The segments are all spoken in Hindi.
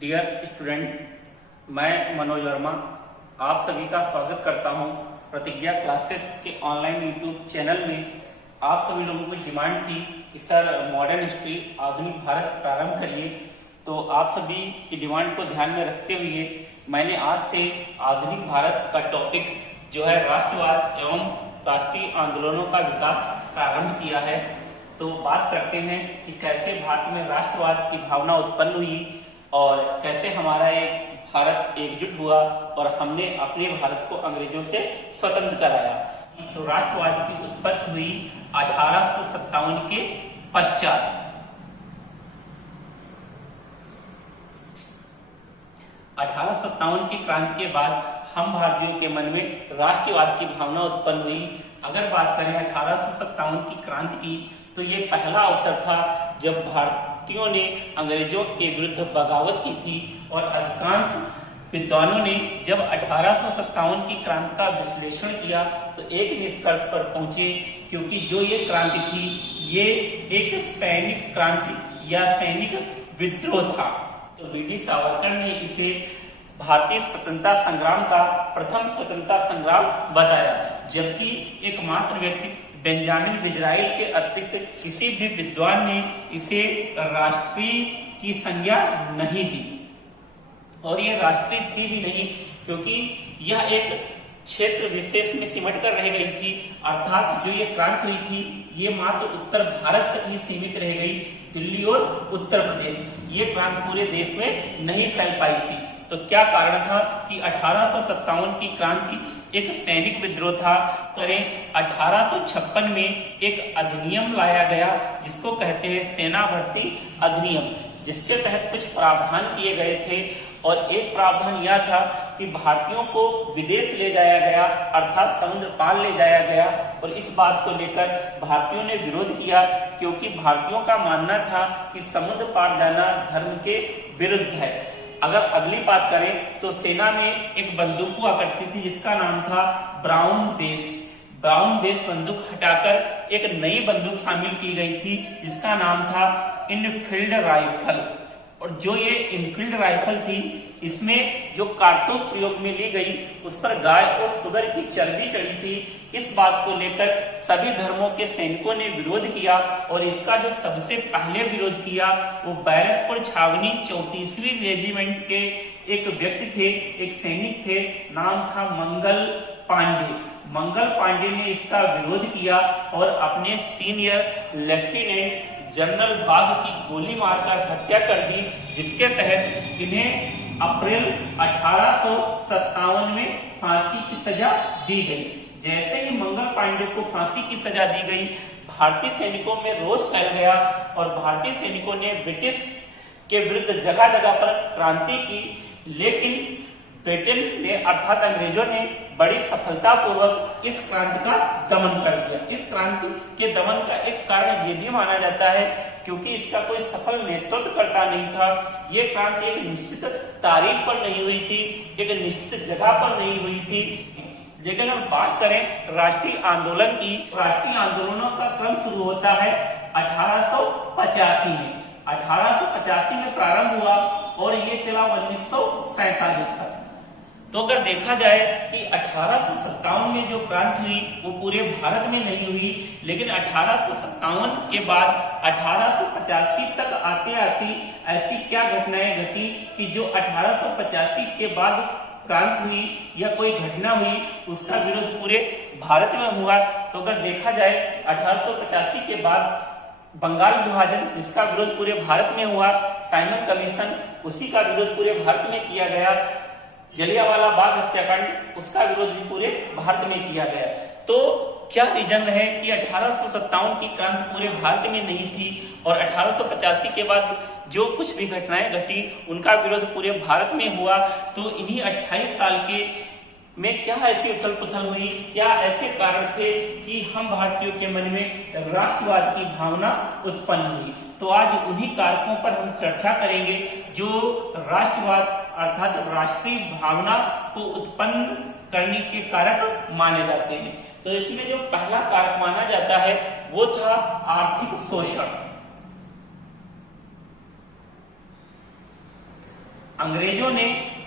डियर स्टूडेंट, मैं मनोज वर्मा आप सभी का स्वागत करता हूं प्रतिज्ञा क्लासेस के ऑनलाइन यूट्यूब चैनल में। आप सभी लोगों की डिमांड थी कि सर मॉडर्न हिस्ट्री आधुनिक भारत प्रारंभ करिए, तो आप सभी की डिमांड को ध्यान में रखते हुए मैंने आज से आधुनिक भारत का टॉपिक जो है राष्ट्रवाद एवं राष्ट्रीय आंदोलनों का विकास प्रारंभ किया है। तो बात करते हैं कि कैसे भारत में राष्ट्रवाद की भावना उत्पन्न हुई और कैसे हमारा एक भारत एकजुट हुआ और हमने अपने भारत को अंग्रेजों से स्वतंत्र कराया। तो राष्ट्रवाद की उत्पत्ति हुई 1857 के पश्चात। 1857 की क्रांति के बाद हम भारतीयों के मन में राष्ट्रवाद की भावना उत्पन्न हुई। अगर बात करें 1857 की क्रांति की, तो ये पहला अवसर था जब भारतीयों ने अंग्रेजों के विरुद्ध बगावत की थी और अधिकांश विद्वानों ने जब 1857 की क्रांति का विश्लेषण किया तो एक निष्कर्ष पर पहुंचे, क्योंकि जो ये क्रांति थी ये एक सैनिक क्रांति या सैनिक विद्रोह था। तो वीडी सावरकर ने इसे भारतीय स्वतंत्रता संग्राम का प्रथम स्वतंत्रता संग्राम बताया, जबकि एकमात्र व्यक्ति बेंजामिन डिज़राइल के अतिरिक्त किसी भी विद्वान ने इसे राष्ट्रीय की संज्ञा नहीं दी। और ये राष्ट्रीय थी भी नहीं, क्योंकि यह एक क्षेत्र विशेष में सिमट कर रह गई थी। अर्थात जो ये क्रांति हुई थी ये मात्र उत्तर भारत तक ही सीमित रह गई, दिल्ली और उत्तर प्रदेश। ये क्रांति पूरे देश में नहीं फैल पाई थी। तो क्या कारण था कि 1857 की क्रांति एक सैनिक विद्रोह था। करें 1856 में एक अधिनियम लाया गया जिसको कहते हैं सेना भर्ती अधिनियम, जिसके तहत कुछ प्रावधान किए गए थे। और एक प्रावधान यह था कि भारतीयों को विदेश ले जाया गया, अर्थात समुद्र पार ले जाया गया। और इस बात को लेकर भारतीयों ने विरोध किया, क्योंकि भारतीयों का मानना था कि समुद्र पार जाना धर्म के विरुद्ध है। अगर अगली बात करें तो सेना में एक बंदूक हुआ करती थी जिसका नाम था ब्राउन बेस बंदूक हटाकर एक नई बंदूक शामिल की गई थी जिसका नाम था इनफील्ड राइफल। और जो ये इनफील्ड राइफल थी इसमें जो कारतूस प्रयोग में ली गई उस पर गाय और सुअर की चर्बी चढ़ी थी। इस बात को लेकर सभी धर्मों के सैनिकों ने विरोध किया और इसका जो सबसे पहले विरोध किया वो बैरकपुर छावनी 34वीं रेजिमेंट के एक व्यक्ति थे, एक सैनिक थे, नाम था मंगल पांडे ने इसका विरोध किया और अपने सीनियर लेफ्टिनेंट जनरल बाघ की गोली मारकर हत्या कर दी, जिसके तहत इन्हें अप्रैल 1857 में फांसी की सजा दी गई। जैसे ही मंगल पांडे को फांसी की सजा दी गई, भारतीय सैनिकों में रोष फैल गया और भारतीय सैनिकों ने ब्रिटिश के विरुद्ध जगह जगह पर क्रांति की। लेकिन ब्रिटेन ने अर्थात अंग्रेजों ने बड़ी सफलतापूर्वक इस क्रांति का दमन कर दिया। इस क्रांति के दमन का एक कारण ये भी माना जाता है क्योंकि इसका कोई सफल नेतृत्व करता नहीं था। ये क्रांति एक निश्चित तारीख पर नहीं हुई थी, एक निश्चित जगह पर नहीं हुई थी। लेकिन अगर बात करें राष्ट्रीय आंदोलन की, राष्ट्रीय आंदोलनों का क्रम शुरू होता है 1885 में। 1885 में प्रारंभ हुआ और ये चला 1947 तक। तो अगर देखा जाए कि 1857 में जो क्रांति हुई वो पूरे भारत में नहीं हुई, लेकिन 1857 के बाद 1885 तक आते आते ऐसी क्या घटनाएं घटी कि जो 1885 के बाद क्रांति हुई या कोई घटना हुई उसका विरोध पूरे भारत में हुआ। तो अगर देखा जाए 1885 के बाद बंगाल विभाजन, जिसका विरोध पूरे भारत में हुआ, साइमन कमीशन, उसी का विरोध पूरे भारत में किया गया। जलियांवाला बाग हत्याकांड, उसका विरोध भी पूरे भारत में किया गया। तो क्या रीजन रहे कि 1857 की क्रांति पूरे भारत में नहीं थी और 1885 के बाद जो कुछ भी घटनाएं घटी उनका विरोध पूरे भारत में हुआ। तो इन्हीं 28 साल के में क्या ऐसी उथल पुथल हुई, क्या ऐसे कारण थे कि हम भारतीयों के मन में राष्ट्रवाद की भावना उत्पन्न हुई। तो आज उन्हीं कारकों पर हम चर्चा करेंगे जो राष्ट्रवाद अर्थात राष्ट्रीय भावना को उत्पन्न करने के कारक माने जाते हैं। तो इसमें जो पहला कारक माना जाता है वो था आर्थिक शोषण। अंग्रेजों ने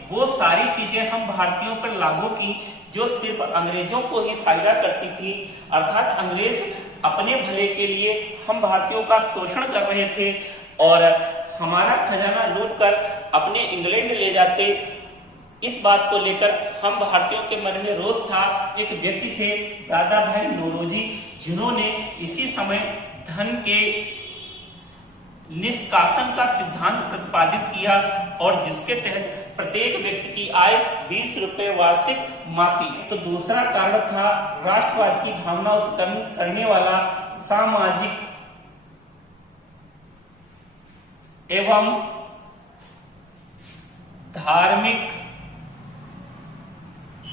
वो सारी चीजें हम भारतीयों पर लागू की जो सिर्फ अंग्रेजों को ही फायदा करती थी, अर्थात अंग्रेज अपने भले के लिए हम भारतीयों का शोषण कर रहे थे और हमारा खजाना लूट कर अपने इंग्लैंड ले जाते। इस बात को लेकर हम भारतीयों के मन में रोष था। एक व्यक्ति थे दादा भाई नौरोजी, जिन्होंने इसी समय धन के निष्कासन का सिद्धांत प्रतिपादित किया और जिसके तहत प्रत्येक व्यक्ति की आय 20 रुपए वार्षिक मापी। तो दूसरा कारण था राष्ट्रवाद की भावना उत्पन्न करने वाला सामाजिक एवं धार्मिक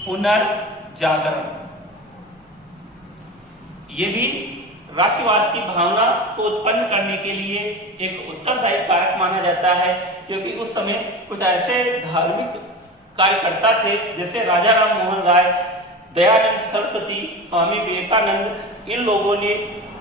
पुनर्जागरण। ये भी राष्ट्रवाद की भावना को उत्पन्न करने के लिए एक उत्तरदायी कारक माना जाता है, क्योंकि उस समय कुछ ऐसे धार्मिक कार्यकर्ता थे जैसे राजा राम मोहन राय, दयानंद सरस्वती, स्वामी विवेकानंद। इन लोगों ने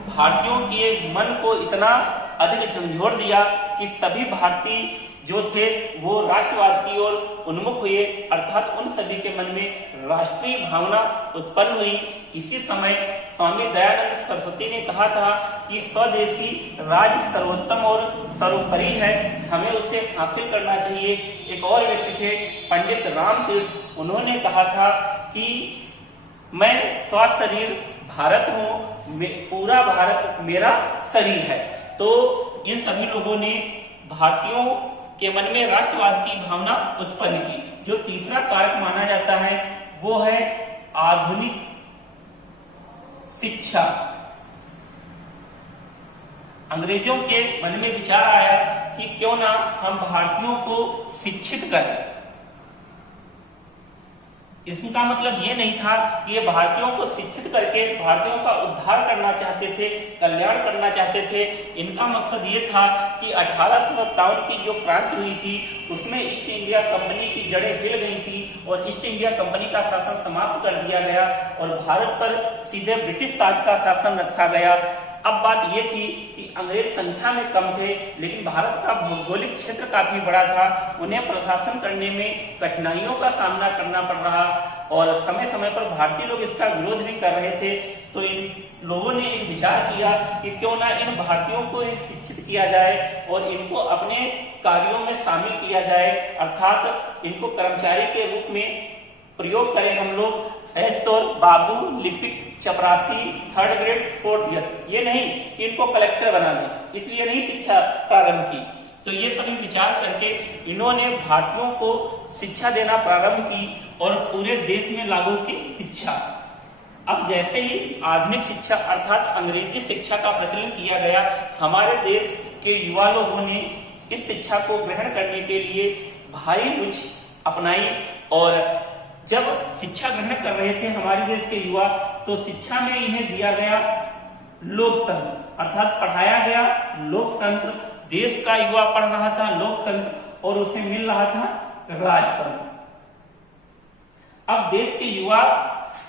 भारतीयों के मन को इतना अधिक झंझोर दिया कि सभी भारतीय जो थे वो राष्ट्रवाद की ओर उन्मुख हुए, अर्थात उन सभी के मन में राष्ट्रीय भावना उत्पन्न हुई। इसी समय स्वामी दयानंद सरस्वती ने कहा था कि स्वदेशी राज सर्वोत्तम और सर्वोपरि है, हमें उसे हासिल करना चाहिए। एक और व्यक्ति थे पंडित रामतीर्थ, उन्होंने कहा था कि मैं स्वस्थ शरीर भारत हूँ, पूरा भारत मेरा शरीर है। तो इन सभी लोगों ने भारतीयों के मन में राष्ट्रवाद की भावना उत्पन्न की। जो तीसरा कारक माना जाता है वो है आधुनिक शिक्षा। अंग्रेजों के मन में विचार आया कि क्यों ना हम भारतीयों को शिक्षित करें। इसका मतलब ये नहीं था कि ये भारतीयों को शिक्षित करके भारतीयों का उद्धार करना चाहते थे, कल्याण करना चाहते थे। इनका मकसद ये था कि 1857 की जो क्रांति हुई थी उसमें ईस्ट इंडिया कंपनी की जड़ें हिल गई थी और ईस्ट इंडिया कंपनी का शासन समाप्त कर दिया गया और भारत पर सीधे ब्रिटिश राज का शासन रखा गया। अब बात ये थी कि अंग्रेज संख्या में कम थे, लेकिन भारत का भौगोलिक क्षेत्र काफी बड़ा था, उन्हें प्रशासन करने में कठिनाइयों का सामना करना पड़ रहा और समय समय पर भारतीय लोग इसका विरोध भी कर रहे थे। तो इन लोगों ने एक विचार किया कि क्यों ना इन भारतीयों को शिक्षित किया जाए और इनको अपने कार्यों में शामिल किया जाए, अर्थात इनको कर्मचारी के रूप में प्रयोग करें हम लोग। तो बाबू, लिपिक, चपरासी, 3rd ग्रेड, 4th ईयर, ये नहीं कि इनको कलेक्टर बना दें, इसलिए नहीं शिक्षा प्रारंभ की। तो ये सभी विचार करके इन्होंने भारतीयों को शिक्षा देना प्रारंभ की और पूरे देश में लागू की शिक्षा। अब जैसे ही आधुनिक शिक्षा अर्थात अंग्रेजी शिक्षा का प्रचलन किया गया, हमारे देश के युवा लोगों ने इस शिक्षा को ग्रहण करने के लिए भारी रुचि अपनाई और जब शिक्षा ग्रहण कर रहे थे हमारे देश के युवा, तो शिक्षा में इन्हें दिया गया लोकतंत्र, अर्थात पढ़ाया गया लोकतंत्र। देश का युवा पढ़ रहा था लोकतंत्र और उसे मिल रहा था राजतंत्र। अब देश के युवा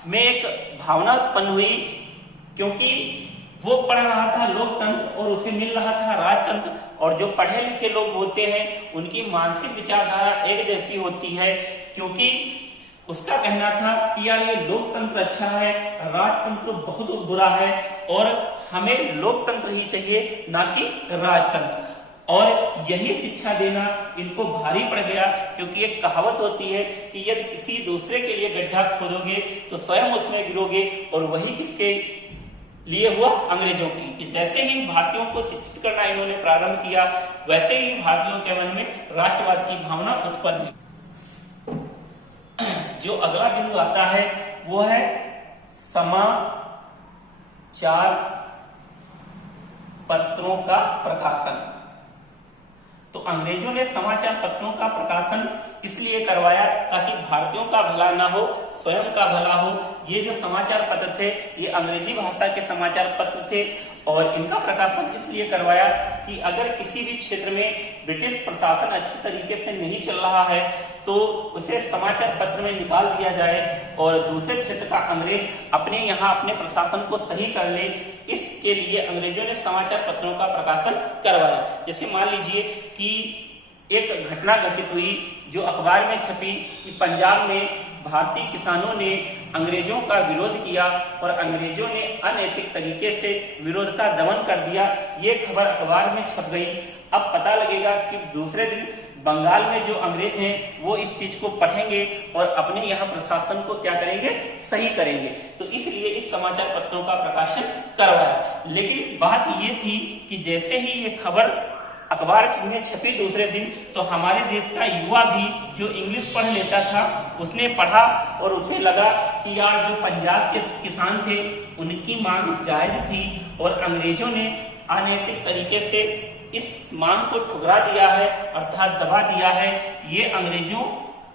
में एक भावना उत्पन्न हुई, क्योंकि वो पढ़ रहा था लोकतंत्र और उसे मिल रहा था राजतंत्र। और जो पढ़े लिखे लोग होते हैं उनकी मानसिक विचारधारा एक जैसी होती है, क्योंकि उसका कहना था कि यार ये लोकतंत्र अच्छा है, राजतंत्र बहुत बुरा है और हमें लोकतंत्र ही चाहिए, ना कि राजतंत्र। और यही शिक्षा देना इनको भारी पड़ गया, क्योंकि एक कहावत होती है कि यदि किसी दूसरे के लिए गड्ढा खोदोगे तो स्वयं उसमें गिरोगे, और वही किसके लिए हुआ? अंग्रेजों की। कि जैसे ही भारतीयों को शिक्षित करना इन्होंने प्रारंभ किया, वैसे ही भारतीयों के मन में राष्ट्रवाद की भावना उत्पन्न हुई। जो अगला बिंदु आता है वो है समाचार पत्रों का प्रकाशन। तो अंग्रेजों ने समाचार पत्रों का प्रकाशन इसलिए करवाया ताकि भारतीयों का भला ना हो, स्वयं का भला हो। ये जो समाचार पत्र थे ये अंग्रेजी भाषा के समाचार पत्र थे और इनका प्रकाशन इसलिए करवाया कि अगर किसी भी क्षेत्र में ब्रिटिश प्रशासन अच्छी तरीके से नहीं चल रहा है तो उसे समाचार पत्र में निकाल दिया जाए और दूसरे क्षेत्र का अंग्रेज अपने यहाँ अपने प्रशासन को सही कर ले। इसके लिए अंग्रेजों ने समाचार पत्रों का प्रकाशन करवाया। जैसे मान लीजिए कि एक घटना घटित हुई जो अखबार में छपी कि पंजाब में भारतीय किसानों ने अंग्रेजों का विरोध किया और अंग्रेजों ने अनैतिक तरीके से विरोध का दमन कर दिया। ये खबर अखबार में छप गई। अब पता लगेगा कि दूसरे दिन बंगाल में जो अंग्रेज हैं वो इस चीज को पढ़ेंगे और अपने यहाँ प्रशासन को क्या करेंगे, सही करेंगे। तो इसलिए इस समाचार पत्रों का प्रकाशन करवाया। लेकिन बात ये थी कि जैसे ही ये खबर अखबार में छपी दूसरे दिन, तो हमारे देश का युवा भी जो इंग्लिश पढ़ लेता था उसने पढ़ा और उसे लगा कि यार जो पंजाब के किसान थे उनकी मांग जायज थी और अंग्रेजों ने अनैतिक तरीके से इस मांग को ठुकरा दिया है, अर्थात दबा दिया है। ये अंग्रेजों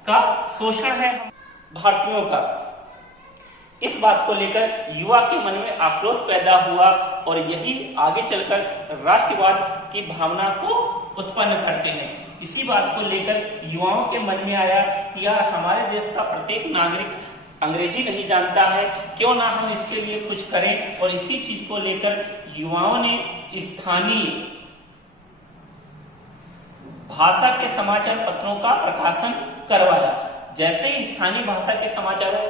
का शोषण है भारतीयों का। इस बात को लेकर युवा के मन में आक्रोश पैदा हुआ और यही आगे चलकर राष्ट्रवाद की भावना को उत्पन्न करते हैं। इसी बात को लेकर युवाओं के मन में आया कि यार हमारे देश का प्रत्येक नागरिक अंग्रेजी नहीं जानता है, क्यों ना हम इसके लिए कुछ करें। और इसी चीज को लेकर युवाओं ने स्थानीय भाषा के समाचार पत्रों का प्रकाशन करवाया। जैसे ही स्थानीय भाषा के समाचारों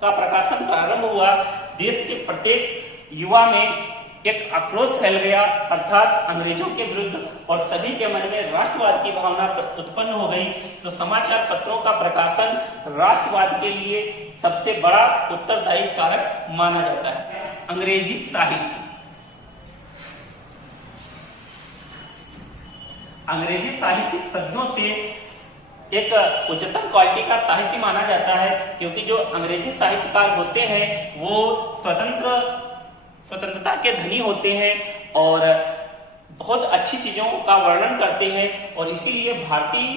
का प्रकाशन प्रारंभ हुआ, देश के प्रत्येक युवा में एक आक्रोश फैल गया, अर्थात अंग्रेजों के विरुद्ध, और सभी के मन में राष्ट्रवाद की भावना उत्पन्न हो गई। तो समाचार पत्रों का प्रकाशन राष्ट्रवाद के लिए सबसे बड़ा उत्तरदायी कारक माना जाता है। अंग्रेजी साहित्य, अंग्रेजी साहित्य सदियों से एक उच्चतम क्वालिटी का साहित्य माना जाता है, क्योंकि जो अंग्रेजी साहित्यकार होते हैं वो स्वतंत्रता के धनी होते हैं और बहुत अच्छी चीजों का वर्णन करते हैं। और इसीलिए भारतीय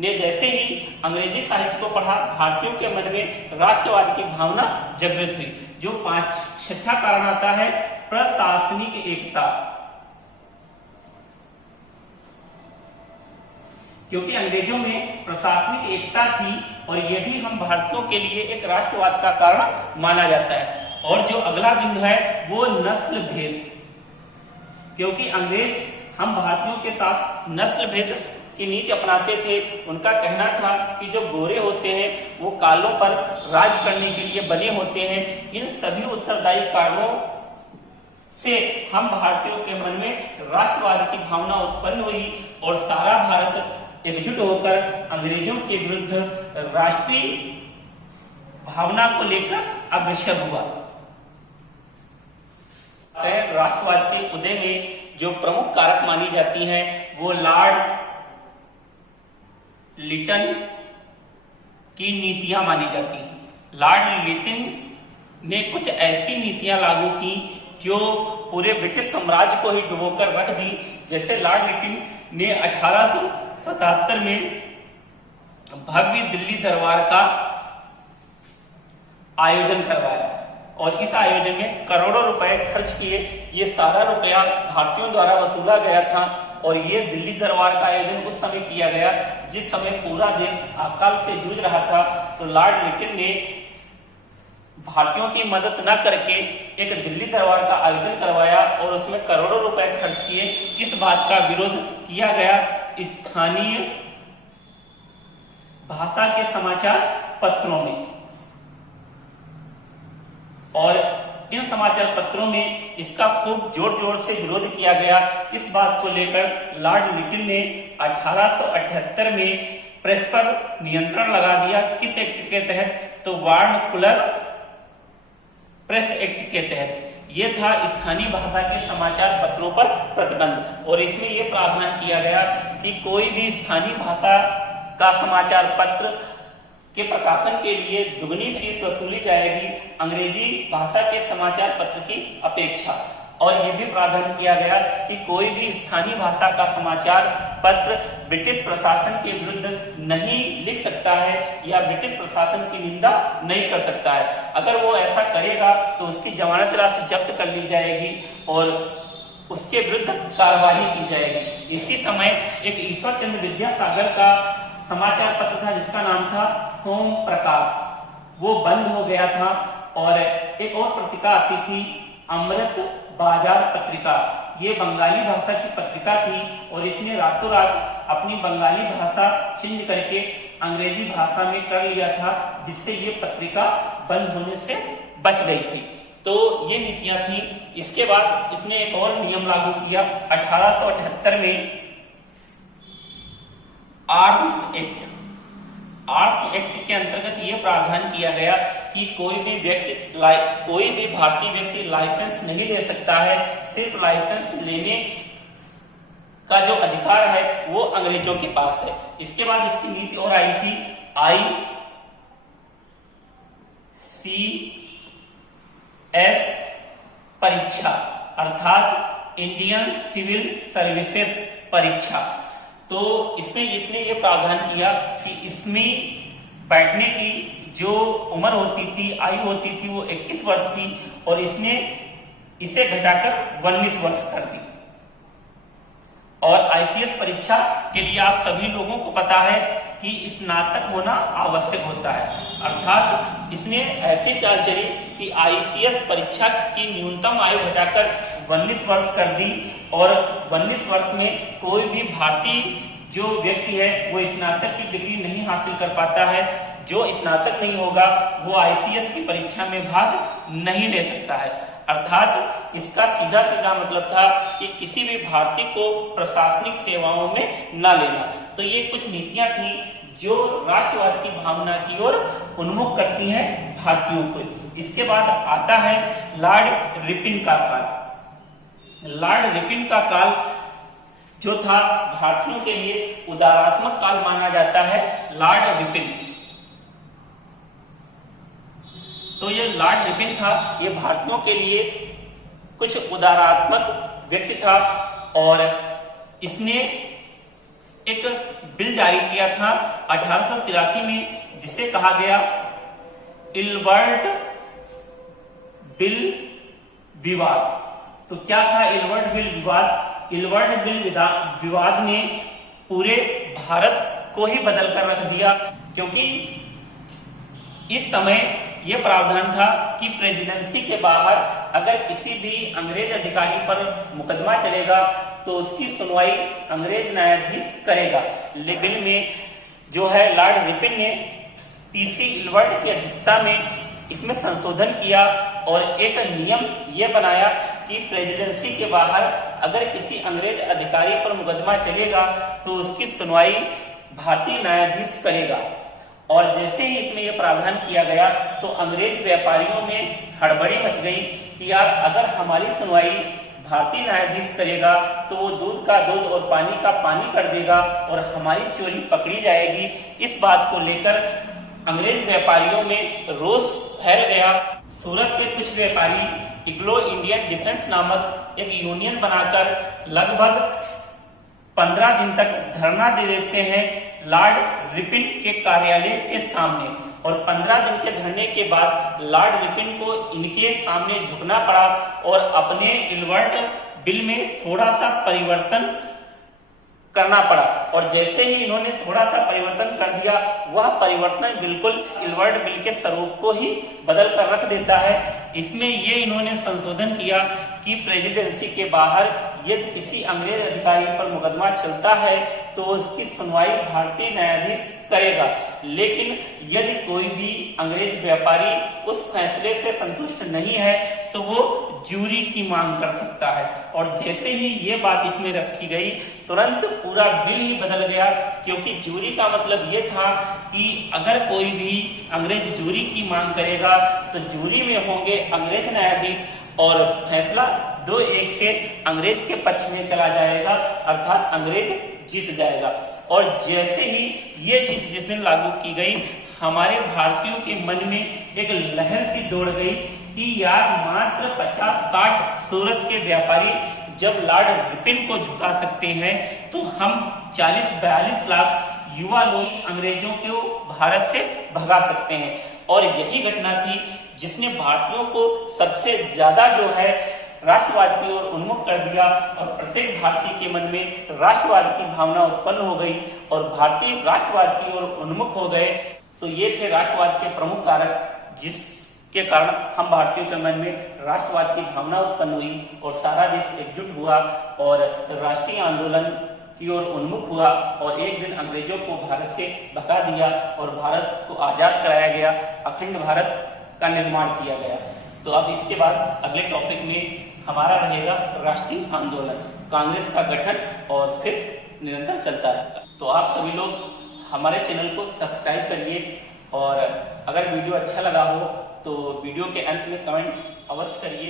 ने जैसे ही अंग्रेजी साहित्य को पढ़ा, भारतीयों के मन में राष्ट्रवाद की भावना जागृत हुई। जो छठा कारण आता है प्रशासनिक एकता, क्योंकि अंग्रेजों में प्रशासनिक एकता थी और यह भी हम भारतीयों के लिए एक राष्ट्रवाद का कारण माना जाता है। और जो अगला बिंदु है वो नस्ल भेद, क्योंकि अंग्रेज हम भारतीयों के साथ नस्ल भेद की नीति अपनाते थे। उनका कहना था कि जो गोरे होते हैं वो कालों पर राज करने के लिए बने होते हैं। इन सभी उत्तरदायी कारणों से हम भारतीयों के मन में राष्ट्रवाद की भावना उत्पन्न हुई और सारा भारत एकजुट होकर अंग्रेजों के विरुद्ध राष्ट्रीय भावना को लेकर अग्रसर हुआ। राष्ट्रवाद के उदय में जो प्रमुख कारक मानी जाती हैं वो लॉर्ड लिटन की नीतियां मानी जाती हैं। लॉर्ड लिटन ने कुछ ऐसी नीतियां लागू की जो पूरे ब्रिटिश साम्राज्य को ही डुबोकर रख दी। जैसे लॉर्ड लिटन ने 1877 में भव्य दिल्ली दरबार का आयोजन करवाया और इस आयोजन में करोड़ों रुपए खर्च किए। ये सारा रुपया भारतीयों द्वारा वसूला गया था और ये दिल्ली दरबार का आयोजन उस समय किया गया जिस समय पूरा देश अकाल से जूझ रहा था। तो लॉर्ड लिटन ने भारतीयों की मदद न करके एक दिल्ली दरबार का आयोजन करवाया और उसमें करोड़ों रुपए खर्च किए। इस बात का विरोध किया गया स्थानीय भाषा के समाचार पत्रों में और इन समाचार पत्रों में इसका खूब जोर जोर से विरोध किया गया। इस बात को लेकर लॉर्ड लिटन ने 1878 में प्रेस पर नियंत्रण लगा दिया। किस एक्ट के तहत? तो वार्नकुलर प्रेस एक्ट के तहत। ये था स्थानीय भाषा के समाचार पत्रों पर प्रतिबंध और इसमें यह प्रावधान किया गया कि कोई भी स्थानीय भाषा का समाचार पत्र के प्रकाशन के लिए दुगनी फीस वसूली जाएगी अंग्रेजी भाषा के समाचार पत्र की अपेक्षा। और यह भी प्रावधान किया गया कि कोई भी स्थानीय भाषा का समाचार पत्र ब्रिटिश प्रशासन के विरुद्ध नहीं लिख सकता है या ब्रिटिश प्रशासन की निंदा नहीं कर सकता है। अगर वो ऐसा करेगा तो उसकी जमानत राशि जब्त कर ली जाएगी और उसके विरुद्ध कार्रवाई की जाएगी। इसी समय एक ईश्वर चंद्र विद्यासागर का समाचार पत्र था जिसका नाम था सोम प्रकाश, वो बंद हो गया था और एक और पत्रिका आती थी अमृत बाजार पत्रिका। ये बंगाली भाषा की पत्रिका थी और इसने रातों रात अपनी बंगाली भाषा चेंज करके अंग्रेजी भाषा में कर लिया था, जिससे ये पत्रिका बंद होने से बच गई थी। तो ये नीतियां थी। इसके बाद इसने एक और नियम लागू किया 1878 में, आर्म्स एक्ट। आर्म्स एक्ट के अंतर्गत ये प्रावधान किया गया कि कोई भी भारतीय व्यक्ति लाइसेंस नहीं ले सकता है। सिर्फ लाइसेंस लेने का जो अधिकार है वो अंग्रेजों के पास है। इसके बाद इसकी नीति और आई थी ICS परीक्षा, अर्थात इंडियन सिविल सर्विसेज परीक्षा। तो इसमें इसने ये प्रावधान किया कि इसमें बैठने की जो उम्र होती थी, आयु होती थी, वो 21 वर्ष थी और इसने इसे घटाकर 19 वर्ष कर दी। और ICS परीक्षा के लिए आप सभी लोगों को पता है कि स्नातक होना आवश्यक होता है, अर्थात इसने ऐसी चाल चली कि ICS परीक्षा की न्यूनतम आयु घटाकर 19 वर्ष कर दी और 19 वर्ष में कोई भी भारतीय जो व्यक्ति है वो स्नातक की डिग्री नहीं हासिल कर पाता है। जो स्नातक नहीं होगा वो ICS की परीक्षा में भाग नहीं ले सकता है। अर्थात इसका सीधा सीधा मतलब था कि किसी भी भारतीय को प्रशासनिक सेवाओं में न लेना। तो ये कुछ नीतियां थी जो राष्ट्रवाद की भावना की ओर उन्मुख करती हैं भारतीयों को। इसके बाद आता है लॉर्ड रिपन का काल। लॉर्ड रिपन का काल जो था भारतीयों के लिए उदारात्मक काल माना जाता है, लॉर्ड रिपन। तो ये लॉर्ड रिपन था, ये भारतीयों के लिए कुछ उदारात्मक व्यक्ति था और इसने एक बिल जारी किया था 1883 में, जिसे कहा गया इल्बर्ट बिल विवाद। तो क्या था इल्बर्ट बिल विवाद? इल्बर्ट बिल विवाद ने पूरे भारत को ही बदल कर रख दिया, क्योंकि इस समय यह प्रावधान था कि प्रेसिडेंसी के बाहर अगर किसी भी अंग्रेज अधिकारी पर मुकदमा चलेगा तो उसकी सुनवाई अंग्रेज न्यायाधीश करेगा। लेकिन में जो है लॉर्ड रिपन ने PC इल्बर्ट की अध्यक्षता में इसमें संशोधन किया और एक नियम यह बनाया कि प्रेसिडेंसी के बाहर अगर किसी अंग्रेज अधिकारी पर मुकदमा चलेगा तो उसकी सुनवाई भारतीय न्यायाधीश करेगा। और जैसे ही इसमें यह प्रावधान किया गया तो अंग्रेज व्यापारियों में हड़बड़ी मच गई कि यार अगर हमारी सुनवाई भारतीय न्यायाधीश करेगा तो वो दूध का दूध और पानी का पानी कर देगा और हमारी चोरी पकड़ी जाएगी। इस बात को लेकर अंग्रेज व्यापारियों में रोष फैल गया। सूरत के कुछ व्यापारी एंग्लो इंडियन डिफेंस नामक एक यूनियन बनाकर लगभग 15 दिन तक धरना दे देते हैं लॉर्ड रिपन के कार्यालय के सामने। और 15 दिन के धरने के बाद लॉर्ड रिपन को इनके सामने झुकना पड़ा और अपने इल्बर्ट बिल में थोड़ा सा परिवर्तन करना पड़ा। और जैसे ही इन्होंने थोड़ा सा परिवर्तन कर दिया, वह परिवर्तन बिल्कुल इल्बर्ट बिल के स्वरूप को ही बदल कर रख देता है। इसमें ये इन्होंने संशोधन किया कि प्रेसिडेंसी के बाहर यदि किसी अंग्रेज अधिकारी पर मुकदमा चलता है तो उसकी सुनवाई भारतीय न्यायाधीश करेगा, लेकिन यदि कोई भी अंग्रेज व्यापारी उस फैसले से संतुष्ट नहीं है तो वो जूरी की मांग कर सकता है। और जैसे ही ये बात इसमें रखी गई तुरंत पूरा बिल ही बदल गया, क्योंकि जूरी का मतलब ये था कि अगर कोई भी अंग्रेज जूरी की मांग करेगा तो जूरी में होंगे अंग्रेज न्यायाधीश और फैसला 2-1 से अंग्रेज के पक्ष में चला जाएगा, अर्थात अंग्रेज जीत जाएगा। और जैसे ही ये चीज जिस दिन लागू की गई, हमारे भारतीयों के मन में एक लहर सी दौड़ गई कि यार मात्र 50-60 सूरत के व्यापारी जब लॉर्ड रिपन को झुका सकते हैं तो हम 40-42 लाख युवा लोग अंग्रेजों को भारत से भगा सकते हैं। और यही घटना थी जिसने भारतीयों को सबसे ज्यादा जो है राष्ट्रवाद की ओर उन्मुख कर दिया और प्रत्येक भारतीय के मन में राष्ट्रवाद की भावना उत्पन्न हो गई और भारतीय राष्ट्रवाद की ओर उन्मुख हो गए। तो ये थे राष्ट्रवाद के प्रमुख कारक जिस जिसके कारण हम भारतीयों के मन में राष्ट्रवाद की भावना उत्पन्न हुई और सारा देश एकजुट हुआ और राष्ट्रीय आंदोलन की ओर उन्मुख हुआ और एक दिन अंग्रेजों को भारत से भगा दिया और भारत को आजाद कराया गया, अखंड भारत का निर्माण किया गया। तो अब इसके बाद अगले टॉपिक में हमारा रहेगा राष्ट्रीय आंदोलन, कांग्रेस का गठन और फिर निरंतर चलता रहेगा। तो आप सभी लोग हमारे चैनल को सब्सक्राइब करिए और अगर वीडियो अच्छा लगा हो तो वीडियो के अंत में कमेंट अवश्य करिए।